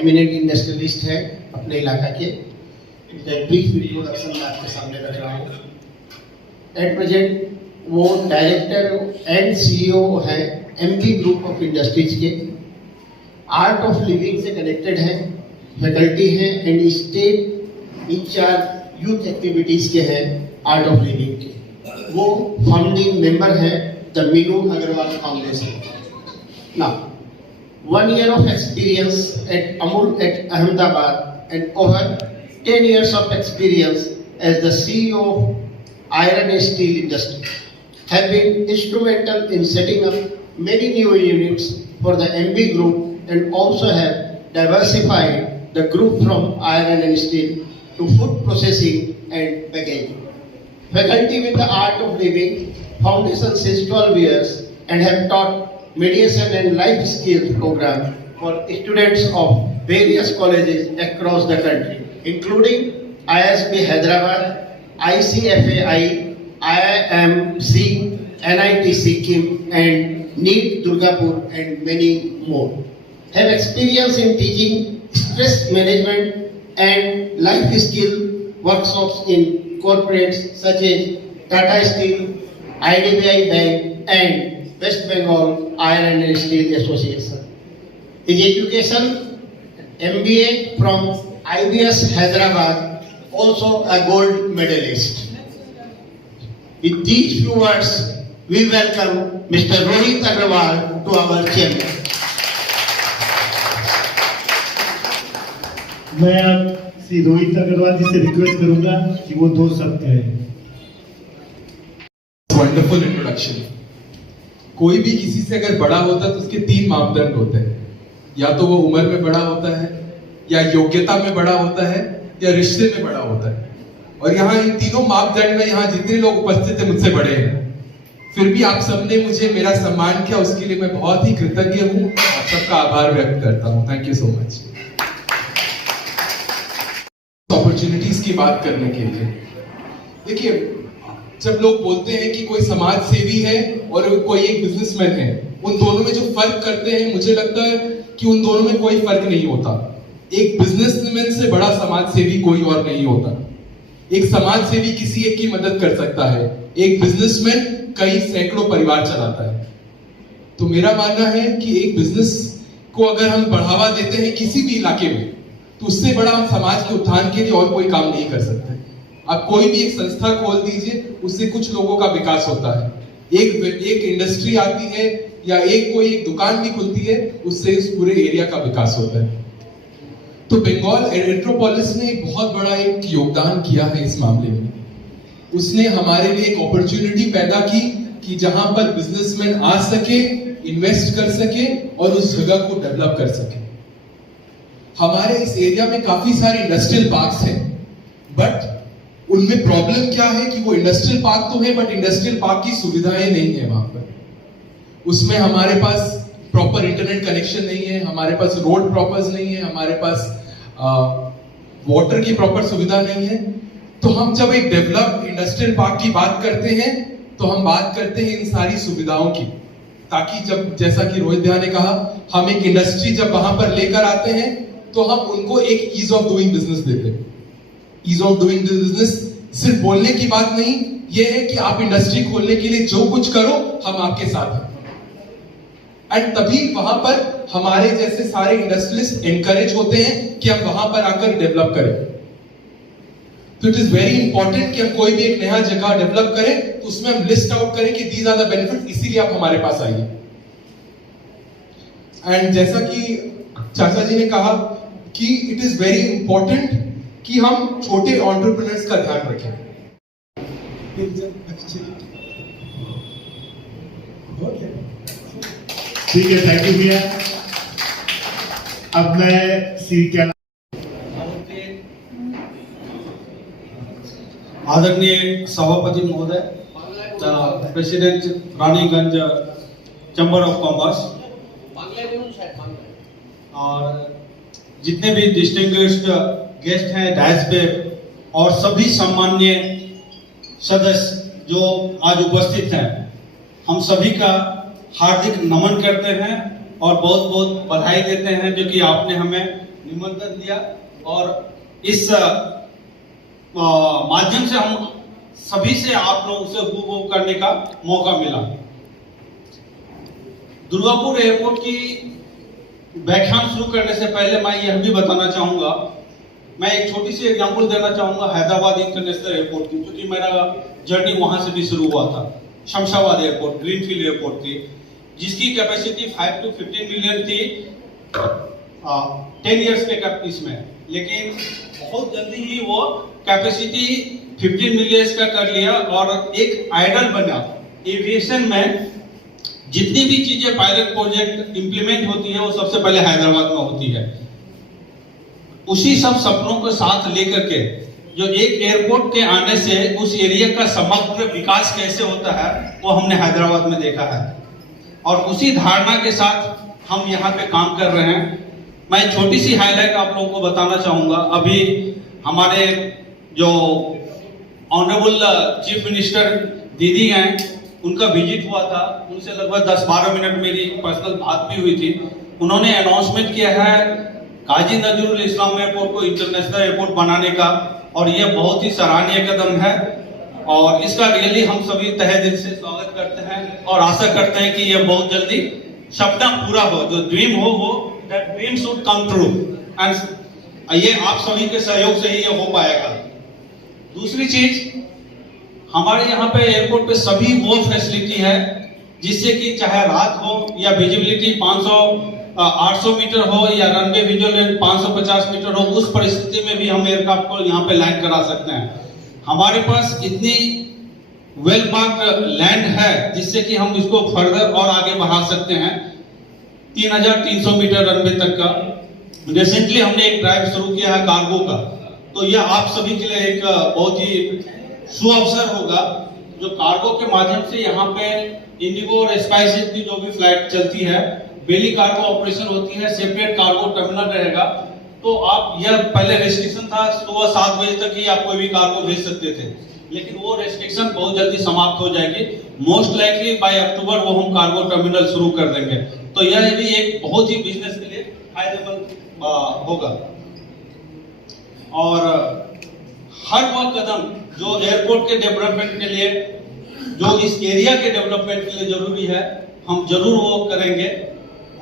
Eminent industrialist है अपने इलाका के। ब्रीफ इंट्रोडक्शन मैं आपके सामने रख रहा हूँ। एट प्रेजेंट वो डायरेक्टर एंड सीईओ है एमबी ग्रुप ऑफ इंडस्ट्रीज के। आर्ट ऑफ लिविंग से कनेक्टेड है, फैकल्टी है and state incharge youth activities के हैं आर्ट ऑफ लिविंग के। वो फाउंडिंग मेंबर है the Meenu Agarwal foundation. Now 1 year of experience at Amul at Ahmedabad and over 10 years of experience as the CEO of iron and steel industry have been instrumental in setting up many new units for the MB group and also have diversified the group from iron and steel to food processing and packaging. Faculty with the art of living foundation since 12 years and have taught mediation and life skills program for students of various colleges across the country, including ISB Hyderabad, ICFAI, IIMC, NIT Sikkim, and NEET Durgapur, and many more. Have experience in teaching stress management and life skill workshops in corporates such as Tata Steel, IDBI Bank, and West Bengal Iron and Steel Association. His education MBA from IBS Hyderabad, also a gold medalist. With these few words, we welcome Mr. Rohit Agrawal to our chamber. मैं अब श्री रोहित अग्रवाल जी से रिक्वेस्ट करूंगा कि वो 2 शब्द कहें। Wonderful introduction. कोई भी किसी से अगर बड़ा होता है तो उसके 3 मापदंड होते हैं, या तो वो उम्र में बड़ा होता है, या योग्यता में बड़ा होता है, या रिश्ते में बड़ा होता है। और यहाँ इन तीनों मापदंड में यहाँ जितने लोग उपस्थित हैं मुझसे बड़े हैं, फिर भी आप सबने मुझे मेरा सम्मान किया, उसके लिए मैं बहुत ही कृतज्ञ हूँ। आप सबका आभार व्यक्त करता हूँ। Thank you so much. Opportunities की बात करने के लिए देखिए, जब लोग बोलते हैं कि कोई समाज सेवी है और कोई एक बिजनेसमैन है, उन दोनों में जो फर्क करते हैं, मुझे लगता है कि उन दोनों में कोई फर्क नहीं होता। एक बिजनेसमैन से बड़ा समाज सेवी कोई और नहीं होता। एक समाज सेवी किसी एक की मदद कर सकता है, एक बिजनेसमैन कई सैकड़ों परिवार चलाता है। तो मेरा मानना है कि एक बिजनेस को अगर हम बढ़ावा देते हैं किसी भी इलाके में, तो उससे बड़ा हम समाज के उत्थान के लिए और कोई काम नहीं कर सकते। आप कोई भी एक संस्था खोल दीजिए, उससे कुछ लोगों का विकास होता है। एक इंडस्ट्री आती है या कोई एक दुकान भी खुलती है, उससे इस पूरे एरिया का विकास होता है। तो बंगाल एलेक्ट्रोपोलिस ने एक बहुत बड़ा एक योगदान किया है इस मामले में। उसने हमारे लिए एक अपॉर्चुनिटी पैदा की कि जहां पर बिजनेसमैन आ सके, इन्वेस्ट कर सके और उस जगह को डेवलप कर सके। हमारे इस एरिया में काफी सारे इंडस्ट्रियल पार्क्स हैं, बट उनमें प्रॉब्लम क्या है कि वो इंडस्ट्रियल पार्क तो है, बट इंडस्ट्रियल पार्क की सुविधाएं नहीं है वहां पर। उसमें हमारे पास प्रॉपर इंटरनेट कनेक्शन नहीं है, हमारे पास रोड प्रॉपर नहीं है, हमारे पास वाटर की प्रॉपर सुविधा नहीं है। तो हम जब एक डेवलप्ड इंडस्ट्रियल पार्क की बात करते हैं, तो हम बात करते हैं इन सारी सुविधाओं की, ताकि जब, जैसा कि रोहित भैया ने कहा, हम एक इंडस्ट्री जब वहां पर लेकर आते हैं तो हम उनको एक ईज ऑफ डूइंग बिजनेस देते हैं। ईज ऑफ डूइंग बिजनेस सिर्फ बोलने की बात नहीं, यह है कि आप इंडस्ट्री खोलने के लिए जो कुछ करो, हम आपके साथ हैं। एंड तभी वहां पर हमारे जैसे सारे इंडस्ट्रियलिस्ट एनकरेज होते हैं कि हम वहां पर आकर डेवलप करें। तो इट इज वेरी इंपॉर्टेंट कि हम कोई भी एक नया जगह डेवलप करें तो उसमें हम लिस्ट आउट करें कि दीज आर द बेनिफिट्स, इसीलिए आप हमारे पास आइए। एंड जैसा कि चाचा जी ने कहा कि इट इज वेरी इंपॉर्टेंट कि हम छोटे एंटरप्रेन्योर्स का ध्यान रखें। ठीक है, थैंक यू भैया। अब मैं श्री क्या आदरणीय सभापति महोदय, प्रेसिडेंट रानीगंज चैम्बर ऑफ कॉमर्स, और जितने भी डिस्टिंग्विश्ड गेस्ट हैं डायस पे, और सभी सम्माननीय सदस्य जो आज उपस्थित हैं, हम सभी का हार्दिक नमन करते हैं और बहुत बहुत बधाई देते हैं जो कि आपने हमें निमंत्रण दिया और इस माध्यम से हम सभी से आप लोगों से उपभोग करने का मौका मिला। दुर्गापुर एयरपोर्ट की व्याख्यान शुरू करने से पहले मैं यह भी बताना चाहूंगा, मैं एक छोटी सी एग्जांपल देना चाहूंगा हैदराबाद इंटरनेशनल एयरपोर्ट की, क्योंकि मेरा जर्नी वहां से भी शुरू हुआ था। शमशाबाद एयरपोर्ट ग्रीनफील्ड एयरपोर्ट थी, जिसकी कैपेसिटी 5 to 15 मिलियन थी 10 इयर्स के इसमें, लेकिन बहुत जल्दी ही वो कैपेसिटी 15 मिलियन का कर लिया और एक आइडल बना। एविएशन में जितनी भी चीजें पायलट प्रोजेक्ट इंप्लीमेंट होती है वो सबसे पहले हैदराबाद में होती है। उसी सब सपनों को साथ लेकर के जो एक एयरपोर्ट के आने से उस एरिया का समग्र विकास कैसे होता है वो हमने हैदराबाद में देखा है, और उसी धारणा के साथ हम यहाँ पे काम कर रहे हैं। मैं छोटी सी हाईलाइट आप लोगों को बताना चाहूंगा। अभी हमारे जो ऑनरेबल चीफ मिनिस्टर दीदी हैं, उनका विजिट हुआ था, उनसे लगभग 10-12 मिनट मेरी पर्सनल बात भी हुई थी। उन्होंने अनाउंसमेंट किया है काजी नजरुल इस्लाम एयरपोर्ट को इंटरनेशनल एयरपोर्ट बनाने का, और यह बहुत ही सराहनीय कदम है और इसका रियली हम सभी तहे दिल से स्वागत करते हैं और आशा करते हैं कि यह बहुत जल्दी सपना पूरा हो, जो ड्रीम हो that dream should come true, and ये आप सभी के सहयोग से ही ये हो पाएगा। दूसरी चीज, हमारे यहाँ पे एयरपोर्ट पे सभी वो फैसिलिटी है जिससे कि चाहे रात हो या विजिबिलिटी 800 मीटर हो या रनवे विजुअल 550 मीटर हो, उस परिस्थिति में भी हम एयरक्राफ्ट को यहाँ पे लैंड करा सकते हैं। हमारे पास इतनी वेल मार्क्ड लैंड है जिससे कि हम इसको फर्दर और आगे बढ़ा सकते हैं 3300 मीटर रनवे तक का। रिसेंटली हमने एक ड्राइव शुरू किया है कार्गो का, तो यह आप सभी के लिए एक बहुत ही सुअवसर होगा, जो कार्गो के माध्यम से यहाँ पे इंडिगो और स्पाइसजेट की जो भी फ्लाइट चलती है, डेली कार्गो ऑपरेशन होती है, सेपरेट कार्गो टर्मिनल रहेगा। तो आप, यह पहले रेस्ट्रिक्शन था सुबह 7 बजे तक ही आप कोई भी कार्गो भेज सकते थे, लेकिन वो रेस्ट्रिक्शन बहुत जल्दी समाप्त हो जाएगी। मोस्ट लाइकली बाय अक्टूबर वो हम कार्गो टर्मिनल शुरू कर देंगे, तो यह भी एक बहुत ही बिजनेस के लिए फायदेमंद होगा। और हर वह कदम जो एयरपोर्ट के डेवलपमेंट के लिए, जो इस एरिया के डेवलपमेंट के लिए जरूरी है, हम जरूर वो करेंगे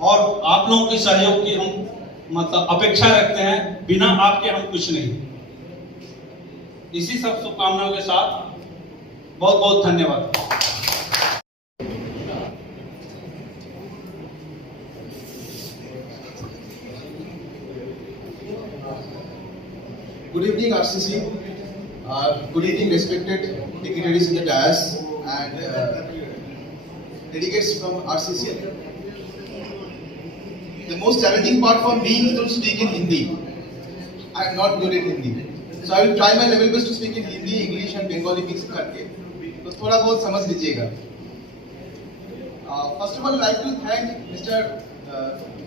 और आप लोगों के सहयोग की हम मतलब अपेक्षा रखते हैं। बिना आपके हम कुछ नहीं। इसी सब शुभकामनाओं के साथ बहुत बहुत धन्यवाद। Good evening, RCC. Good evening, respected dignitaries in the dais and delegates from RCC. The most challenging part for me is to speak in Hindi. I am not good in Hindi, so I will try my level best to speak in Hindi, English and Bengali mix करके, तो थोड़ा बहुत समझ लीजिएगा। First of all, I would like to thank Mr.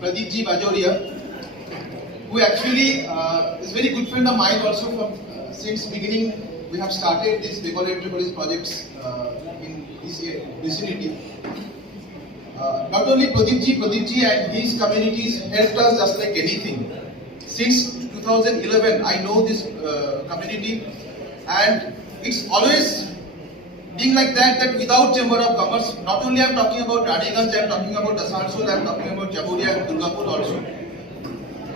Pradeep Ji Bajoria, who actually is very good friend of mine also from since beginning. We have started this Bengal Metropolis projects in this vicinity. Not only Pradeep Ji and his communities helped us just like anything. Since 2011, I know this community, and it's always being like that without Chamber of Commerce, not only I am talking about Raniganj, I am talking about Asansol, I am talking about Jamuria and Durgapur also.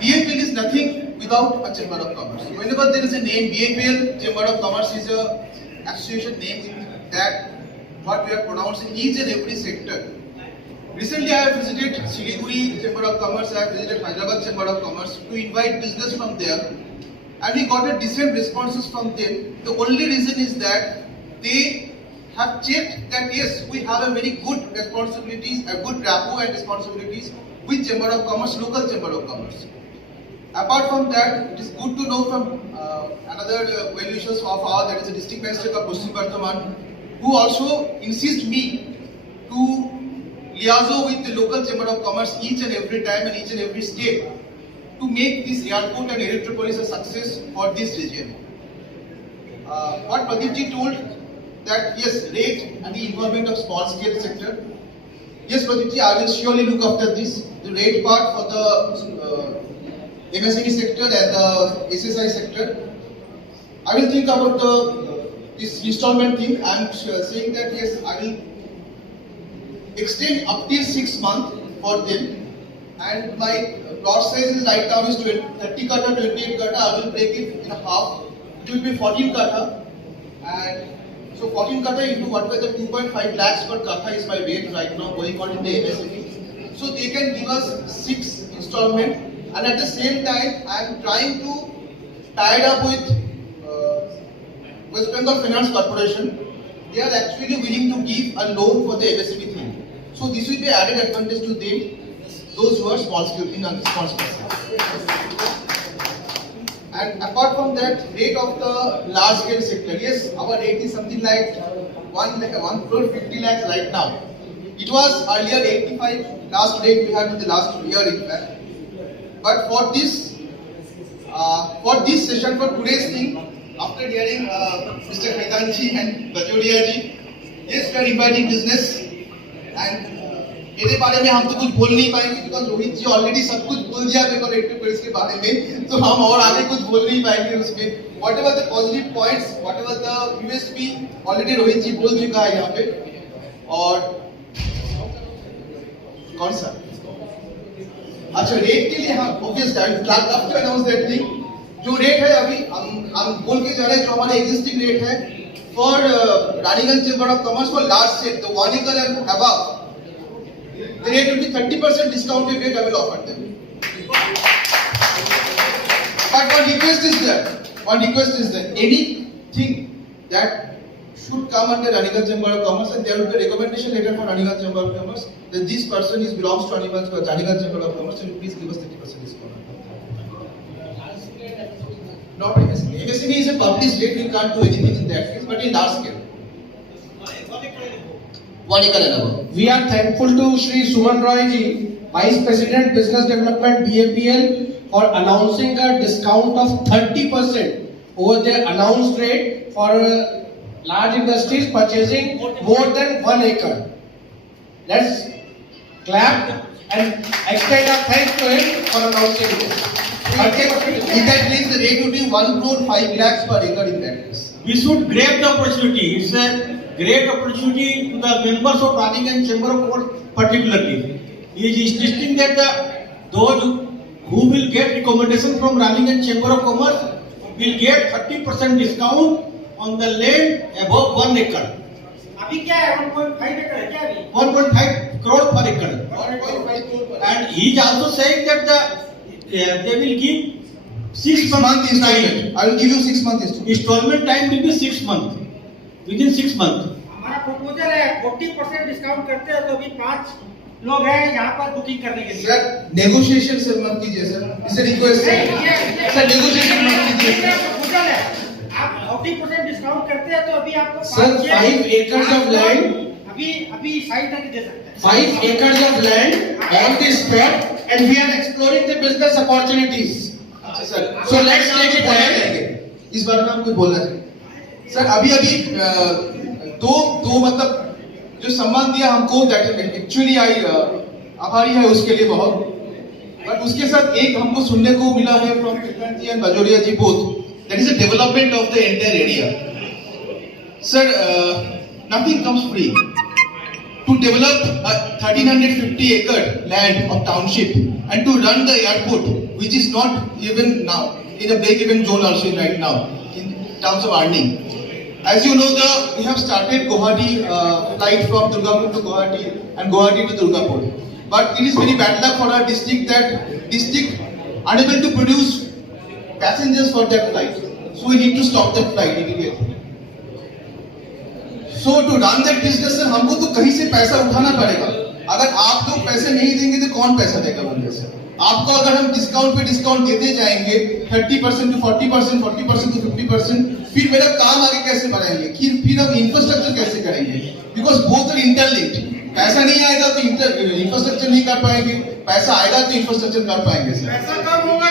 BAPL is nothing without a Chamber of Commerce. Whenever there is a name BAPL, Chamber of Commerce is a association name that what we are pronouncing each and every sector. Recently I have visited Siliguri Chamber of Commerce, I have visited Hyderabad Chamber of Commerce to invite business from there, and we got a decent responses from them. The only reason is that they have checked that yes, we have a very good responsibilities, a good rapport and responsibilities with Chamber of Commerce, local Chamber of Commerce. Apart from that, it is good to know from another well-wishers of ours, that is the District Magistrate of Paschim Bardhaman, who also insist me to liaise with the local Chamber of Commerce each and every time and each and every state to make this airport and Electropolis a success for this region. What Pradeep Ji told, that yes, rate and the involvement of small scale sector. Yes, Pradeep Ji, I will surely look after this. The rate part for the MSME sector and the SSI sector. I will think about this installment thing. I am saying that yes, I will extend up till 6 months for them. And my plot size is right now is 30 kata, 28 kata. I will break it in half. It will be 14 kata. And so 14 kata into whatever the 2.5 lakhs per kata is my rate right now going on in the MSME. So they can give us 6 installment. And at the same time, I am trying to tie it up with West Bengal Finance Corporation. They are actually willing to give a loan for the MSME thing. So this will be added advantage to them, those who are small scale in small scale. And apart from that, rate of the large scale sector, yes, our rate is something like 1 crore 50 lakhs right now. It was earlier 85 last rate we had in the last year in fact. But for this session, for today's thing, after hearing Mr. Khaitan ji and Bajoria ji, yes, we are inviting business and मेरे बारे में हम तो कुछ बोल नहीं पाएंगे बिकॉज रोहित जी ऑलरेडी सब कुछ बोल दिया डेकोरेटिव प्रेस के बारे में, तो हम और आगे कुछ बोल नहीं पाएंगे उसमें. Whatever the positive points, whatever the USP already Rohit ji बोल चुका है यहाँ पे. और कौन सा अच्छा रेट के लिए हाँ obviously I would like to announce that thing. जो रेट है अभी हम बोल के जा रहे हैं, जो हमारा एग्जिस्टिंग रेट है फॉर Raniganj chamber of commerce for large set the 1 acre and above. The rate will be 30% discounted rate I will offer them. But one request is there. Anything that should come under Raniganj Chamber of Commerce, and there will be a recommendation letter for Raniganj Chamber of Commerce that this person belongs to Raniganj Chamber of Commerce, and please give us 30% discount. Not MSME. MSME is a published rate. We can't do anything in that case, but in large scale. 1 acre and above. We are thankful to Shri Suman Roy ji, Vice President Business Development BAPL, for announcing a discount of 30% over their announced rate for large industries purchasing more than 1 acre. Let's clap and extend our thanks to him for announcing this. Okay, in that case, the rate would be 1 crore 5 lakhs per acre in that case. We should grab the opportunity. It's a great opportunity to the members of Raniganj Chamber of Commerce particularly. He is insisting that those who will get recommendation from Raniganj Chamber of Commerce will get 30% discount on the land above 1 acre. अभी क्या है 1.5 एकड़ है क्या अभी 1.5 crore per acre. 1.5 crore per And he is also saying that they will give 6 months installment. I will give you 6 months installment. Installment time will be 6 months. Within 6 months. हमारा प्रपोजल है 40% डिस्काउंट करते हैं तो अभी 5 लोग हैं यहाँ पर बुकिंग करने के लिए. सर नेगोशिएशन सर मत कीजिए सर. इसे रिक्वेस्ट है सर नेगोशिएशन मत कीजिए. प्रपोजल है आप 40% डिस्काउंट करते हैं तो अभी आपको Sir, 5 acres of land. अभी साइड तक दे सकते हैं. 5 acres of land on this spot, and we are exploring the business opportunities. Sir So let's take it ahead. इस बारे में हम कुछ बोलना चाहिए सर. अभी दो मतलब जो सम्मान दिया हमको एक्चुअली आई आभारी है उसके लिए बहुत. बट उसके साथ एक हमको सुनने को मिला है from Khaitan ji and Bajoria ji both, that is the development of the entire area. Sir nothing comes free. To develop a 1350 acre land of township and to run the airport, which is not even now in a break-even zone also right now in terms of earning. As you know, we have started Guwahati flight from Durgapur to Guwahati and Guwahati to Durgapur. But it is very bad luck for our district that district unable to produce passengers for that flight. So we need to stop that flight immediately. So to run that business sir, हमको तो कहीं से पैसा उठाना पड़ेगा. अगर आप लोग पैसे नहीं देंगे तो कौन पैसा देगा बोलिए सर. आपको अगर हम डिस्काउंट पे डिस्काउंट देते जाएंगे 30% to 40%, 40% to 50%, फिर मेरा काम आगे कैसे बढ़ाएंगे, फिर हम इंफ्रास्ट्रक्चर कैसे करेंगे? Because both are interlinked. पैसा नहीं आएगा तो इंफ्रास्ट्रक्चर नहीं कर पाएंगे, पैसा आएगा तो इंफ्रास्ट्रक्चर कर पाएंगे सर. पैसा कम होगा